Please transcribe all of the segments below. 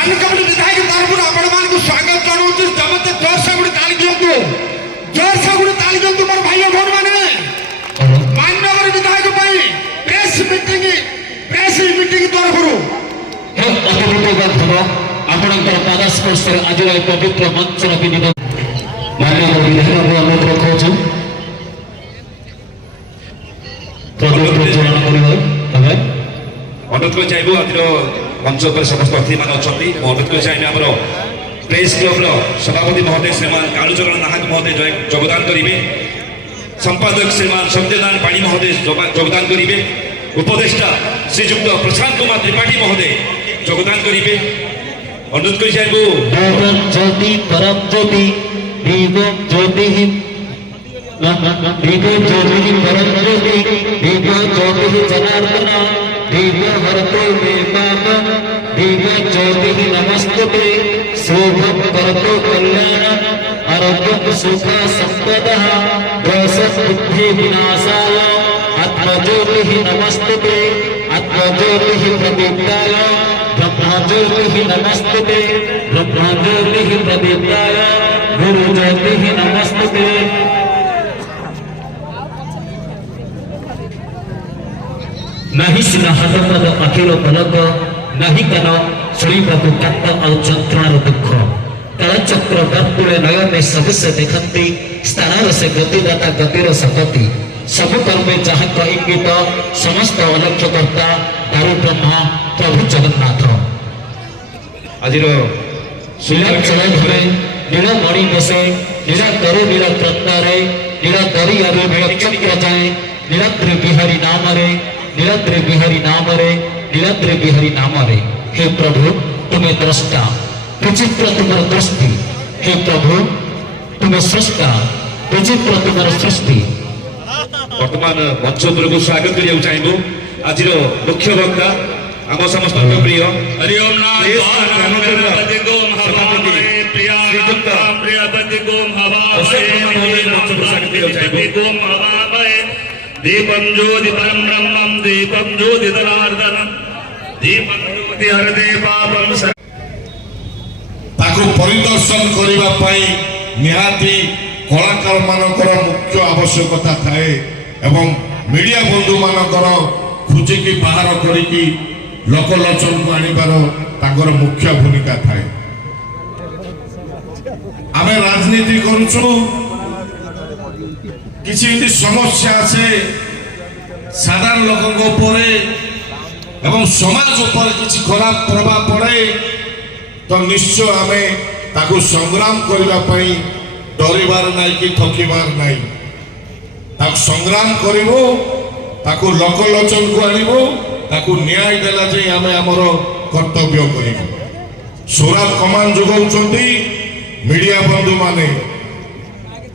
सानुकम्पनी विधायक तरफ आपण मानक स्वागत जनाउछु जमते जोर से गुडी ताली दियंतु जोर से गुडी ताली दियंतु मोर भाई भौण माने माननगर विधायक पई प्रेस मीटिंग तरफरु हे अभिनेता बंधु आपणकर पादस्पर्श आज पवित्र मंच विनियोजन माननीय विधायक अनुरोध रखुछु प्रोजेक्ट परिचालन करिवे तबे अनुरोध कर चाहिए आज मंच पर समस्त अतिथि मान अच्छा अनुरोध कर चाहिए आम प्रेस क्लब सभापति महोदय श्रीमान कालुचरण नाहक महोदय योगदान करेंगे संपादक श्रीमान सत्यनारायण पाणी महोदय योगदान करेंगे उपदेष्टा श्रीजुक्त प्रशांत कुमार त्रिपाठी महोदय योगदान करेंगे अनुरोध कर चाहिए ज्योति परम ज्योति दीपम ज्योति दिव्य ज्योति परम ज्योति दिव्य ज्योति जनार्दन दिव्य हरते मे पापम दिव्य ज्योति नमस्ते शोभम करतो कल्याण आरोग्यम सुख संपदः दोष बुद्धि विनाशाय आत्मज्योति नमस्ते आत्मज्योति प्रदीप्ताय ब्रह्मज्योति नमस्ते ब्रह्मज्योति प्रदीप्ताय गुरुज्योति नमस्ते नहीं सिना हदपद अखिल पलक नहीं कन शुणिबाकू कात और जंत्रणार दुख तलचक्र बर्तुले नयने सबसे देखती स्थान से गतिदाता गतिर सकती सब कर्मे जहाक इंगित समस्त अलक्ष्यकर्ता दारु ब्रह्मा प्रभु जगन्नाथ आज नीलाचल धरे नीलमणि बसे नीला तरु नील रत्नारे नीला दरियारू नीलचक्र जाए नीलाद्रि बिहारी नामरे नीलाद्रि बिहारी नामरे नीलाद्रि बिहारी नामरे हे प्रभु तुम्हें द्रष्टा विचित्र तुम्हार दृष्टि हे प्रभु तुम्हें सृष्टा विचित्र तुम्हार सृष्टि वर्तमान मंच उपरको स्वागत करिया चाहिए आज मुख्य वक्ता आम समस्त प्रिय हरिओम दीपम ज्योति परम ब्रह्मम दीपम ज्योति जनार्दनम दीपम ज्योति हरते पापम ताको परिदर्शन करिबा पई निहाती कलाकार मानकर मुख्य आवश्यकता थाए एवं मीडिया बंधु मानकर खुजिकी बाहर करिकी लोकलोचन को आनिबार ताकर मुख्य भूमिका थाए आमे राजनीति करूछु किसी समस्या से साधारण लोकों उपरे एवं समाज उपर किसी खराब प्रभाव पड़े तो निश्चय आमे ताकू संग्राम करबा पई डरिबार नाही कि थकिबार नाही ताकू संग्राम करिवो ताकू लोकलोचन को आनिबो ताकू न्याय देला जे आमे हमर कर्तव्य करिवो सोराब कमान जोगाउचंती मीडिया बंधु माने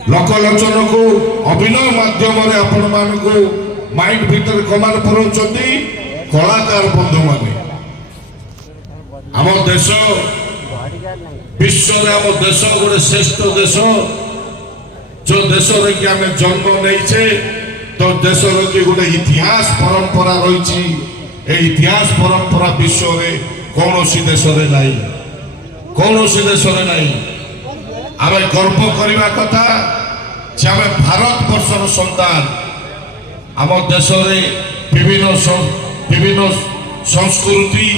लोकलोचन को अभिनय माध्यम आपण मान को माइंड भीतर कमान परोचंती कलाकार बंधु माने आम देश विश्व आम देश गोटे श्रेष्ठ देश जो देश कि आम जन्म नहीं तो देश कि गोटे इतिहास परंपरा रही इतिहास परंपरा विश्व में कौन देश नहीं कौन देश नहीं आम गर्व करने कथा जे आम भारत वर्षर संतान आम देश विभिन्न संस्कृति